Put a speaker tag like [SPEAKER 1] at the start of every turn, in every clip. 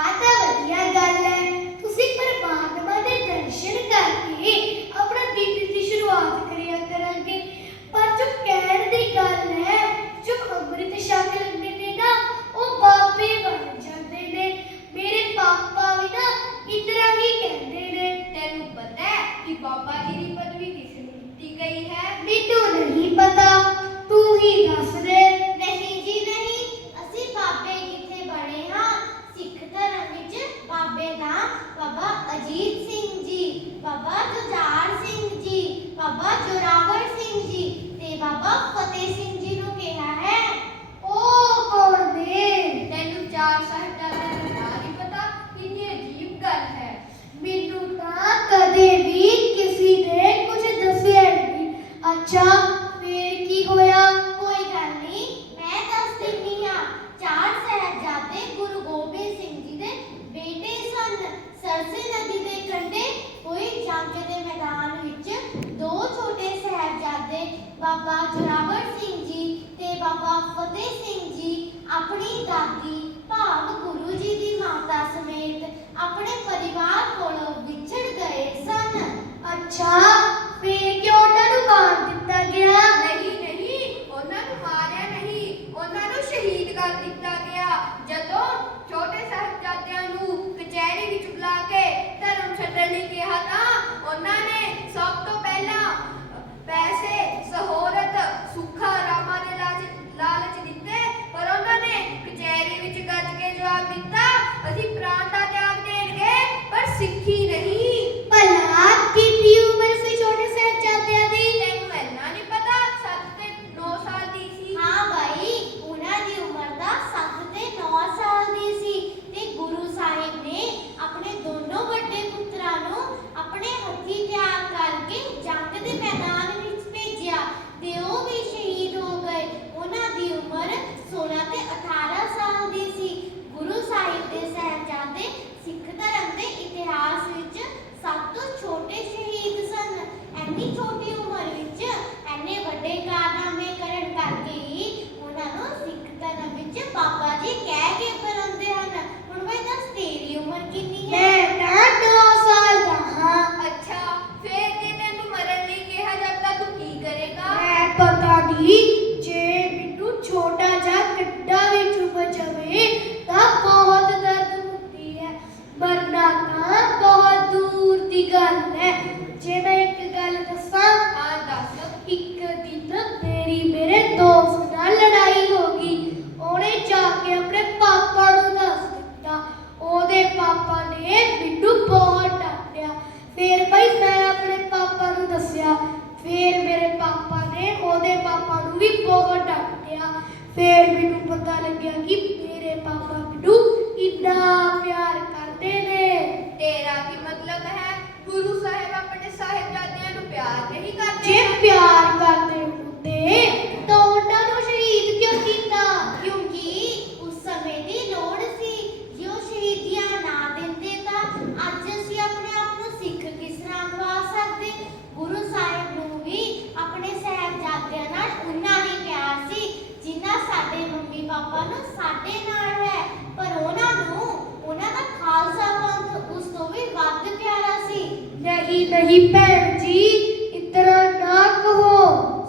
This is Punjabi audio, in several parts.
[SPEAKER 1] ಆತ ਦਾਦੀ ਭਾਵ ਗੁਰੂ ਜੀ ਦੀ ਮਾਤਾ ਸਮੇਤ ਆਪਣੇ ਪਰਿਵਾਰ ਕੋਲੋਂ ਵਿਛੜ ਗਏ ਸਨ।
[SPEAKER 2] ਅੱਛਾ।
[SPEAKER 1] ਬੱਚੇ ਪਾਪਾ ਜੀ ਕਹਿ ਕੇ ਬਣਾਉਂਦੇ ਹਨ ਹੁਣ ਬਈ ਦੱਸ ਤੇਰੀ ਉਮਰ ਕਿੰਨੀ ਹੈ
[SPEAKER 2] ਮੈਂ ਤਾਂ 2 ਸਾਲ ਦਾ ਹਾਂ
[SPEAKER 3] ਅੱਛਾ ਫੇਰ ਜੇ ਤੈਨੂੰ ਮਰਨ ਲਈ ਕਿਹਾ ਜਾਂਦਾ ਤੂੰ ਕੀ ਕਰੇਗਾ
[SPEAKER 2] ਮੈਂ ਪਤਾ ਨਹੀਂ ਫੇਰ ਮੇਰੇ ਪਾਪਾ ਨੇ ਉਹਦੇ ਪਾਪਾ ਨੂੰ ਵੀ ਬਹੁਤ ਡਾਂਟਿਆ ਫੇਰ ਮੈਨੂੰ ਪਤਾ ਲੱਗਿਆ ਕਿ ਮੇਰੇ ਪਾਪਾ ਮੈਨੂੰ ਇੰਨਾ ਪਿਆਰ ਕਰਦੇ ਨੇ।
[SPEAKER 3] ਤੇਰਾ ਕੀ ਮਤਲਬ ਹੈ? ਗੁਰੂ ਸਾਹਿਬ ਆਪਣੇ ਸਾਹਿਬਜ਼ਾਦਿਆਂ ਨੂੰ
[SPEAKER 1] ਸਕਦੀ
[SPEAKER 2] ਨਹੀਂ ਭੈਣ ਜੀ, ਇਤਰਾ ਨਾ ਕਹੋ।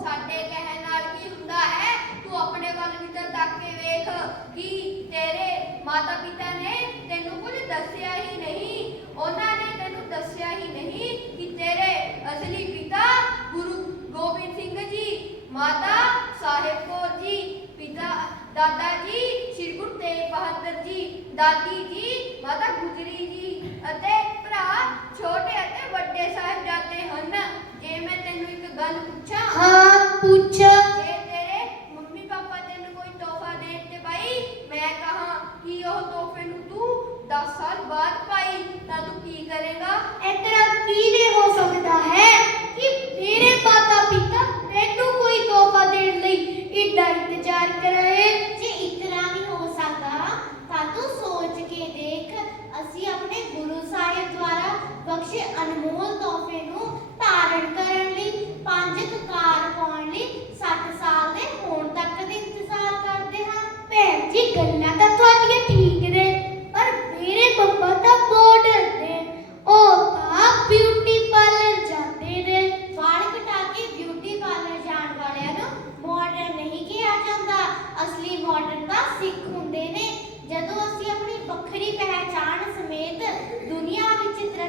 [SPEAKER 3] ਸਾਡੇ ਕਹਿਣ ਨਾਲ ਕੀ ਹੁੰਦਾ ਹੈ? ਤੂੰ ਆਪਣੇ ਵੱਲ ਵੀ ਤਾਂ ਤੱਕ ਕੇ ਵੇਖ ਕਿ ਤੇਰੇ ਮਾਤਾ ਪਿਤਾ ਨੇ ਤੈਨੂੰ ਕੁਝ ਦੱਸਿਆ ਹੀ ਨਹੀਂ। ਉਹਨਾਂ ਨੇ ਤੈਨੂੰ ਦੱਸਿਆ ਹੀ ਨਹੀਂ ਕਿ ਤੇਰੇ ਅਸਲੀ ਪਿਤਾ ਗੁਰੂ ਗੋਬਿੰਦ ਸਿੰਘ ਜੀ, ਮਾਤਾ ਸਾਹਿਬ ਕੌਰ ਜੀ, ਪਿਤਾ ਦਾਦਾ ਜੀ, ਸ੍ਰੀ ਗੁਰੂ ਤੇਗ ਬਹਾਦਰ ਜੀ, ਦਾਦੀ ਜੀ, ਮਾਤਾ ਗੁਜਰੀ ਜੀ ਅਤੇ
[SPEAKER 2] ਦਾ ਇੰਤਜ਼ਾਰ ਕਰਾਏ।
[SPEAKER 1] ਜੇ ਇਤਨਾ ਵੀ ਹੋ ਸਕਦਾ, ਤਾਂ ਤੂੰ ਸੋਚ ਕੇ ਦੇਖ, ਅਸੀਂ ਆਪਣੇ ਗੁਰੂ ਸਾਹਿਬ ਦੁਆਰਾ ਬਖਸ਼ੇ ਅਨਮੋਲ ਤੋਹਫੇ ਨੂੰ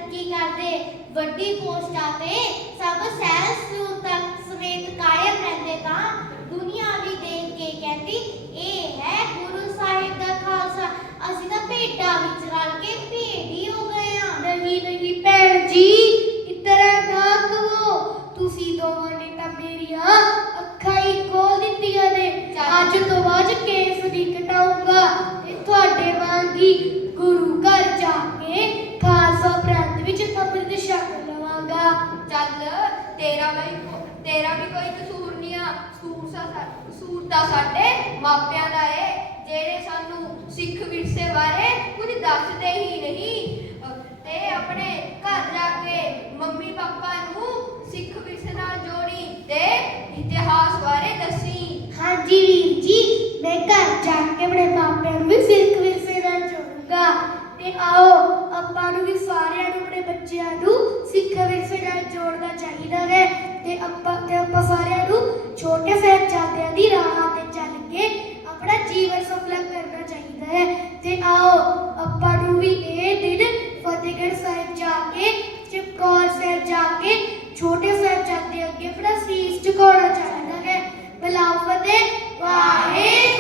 [SPEAKER 1] ਤਰੱਕੀ ਕਰਦੇ ਵੱਡੀ ਪੋਸਟਾਂ ਤੇ ਸਭ ਸਹਿ ਸਹੂਲਤਾਂ ਸਮੇਤ ਕਾਇਮ ਰਹਿੰਦੇ ਤਾਂ ਦੁਨੀਆ ਵੀ ਦੇਖ ਕੇ ਕਹਿੰਦੀ ਇਹ ਹੈ ਗੁਰੂ ਸਾਹਿਬ ਦਾ ਖਾਲਸਾ। ਅਸੀਂ ਤਾਂ ਭੇਡਾਂ ਵਿੱਚ ਰਲ ਕੇ ਭੇਡ ਹੀ ਹੋ ਗਏ ਆ
[SPEAKER 2] ਨਹੀਂ ਨਹੀਂ ਭੈਣ ਜੀ ਇਤਰਾ ਨਾ ਕਹੋ। ਤੁਸੀਂ ਦੋਵਾਂ ਨੇ ਤਾਂ ਮੇਰੀਆਂ ਅੱਖਾਂ ਹੀ ਖੋਲ ਦਿੱਤੀਆਂ ਨੇ। ਅੱਜ ਤੋਂ ਬਾਅਦ ਕੇਸ ਨਹੀਂ ਕਟਾਊਂਗਾ ਤੇ ਤੁਹਾਡੇ ਵਾਂਗੀ
[SPEAKER 3] ਵੀ ਤੇਰਾ ਵੀ ਕੋਈ ਕਸੂਰ ਨਹੀਂ ਆ। ਕਸੂਰ ਸਾ ਕਸੂਰ ਤਾਂ ਸਾਡੇ ਮਾਪਿਆਂ ਦਾ ਏ। ਜਿਹੜੇ ਸਾਨੂੰ ਸਿੱਖ ਵਿਰਸੇ ਬਾਰੇ ਕੁਝ ਦੱਸਦੇ ਹੀ ਨਹੀਂ। ਅਹ ਤੇ ਆਪਣੇ ਘਰ ਜਾ ਕੇ ਮੰਮੀ ਪਾਪਾ ਨੂੰ ਸਿੱਖ ਵਿਰਸੇ ਨਾਲ ਜੋੜੀ ਤੇ ਇਤਿਹਾਸ ਬਾਰੇ ਦੱਸੀ।
[SPEAKER 2] ਹਾਂਜੀ ਵੀਰ ਜੀ, ਮੈਂ ਘਰ ਜਾ ਕੇ ਆਪਣੇ ਮਾਪਿਆਂ ਨੂੰ ਵੀ ਸਿੱਖ ਵਿਰਸੇ ਨਾਲ ਜੋੜੂੰਗਾ ਤੇ ਆਓ, ਆਪਾਂ ਨੂੰ ਵੀ ਸਾਰਿਆਂ ਨੂੰ, ਆਪਣੇ ਬੱਚਿਆਂ ਨੂੰ ਸਿੱਖ ਵਿਰਸੇ ਨਾਲ ਜੋੜਨਾ ਚਾਹੀਦਾ ਹੈ। ਤੇ ਆਪਾਂ ਤੇ ਆਪਾਂ ਸਾਰਿਆਂ ਨੂੰ ਛੋਟੇ ਸਾਹਿਬਜ਼ਾਦਿਆਂ ਦੀ ਰਾਹ ਤੇ ਚੱਲ ਕੇ ਆਪਣਾ ਜੀਵਨ ਸਫਲ ਕਰਨਾ ਚਾਹੀਦਾ ਹੈ। ਤੇ ਆਓ, ਆਪਾਂ ਨੂੰ ਵੀ ਇਹ ਦਿਨ ਫਤਿਹਗੜ੍ਹ ਸਾਹਿਬ ਜਾ ਕੇ, ਚਮਕੌਰ ਸਾਹਿਬ ਜਾ ਕੇ ਛੋਟੇ ਸਾਹਿਬਜ਼ਾਦੇ ਅੱਗੇ ਆਪਣਾ ਸੀਸ ਝੁਕਾਉਣਾ ਚਾਹੀਦਾ ਹੈ। ਬਲਾਵ ਫਤਿਹ ਵਾਹਿਗੁਰੂ।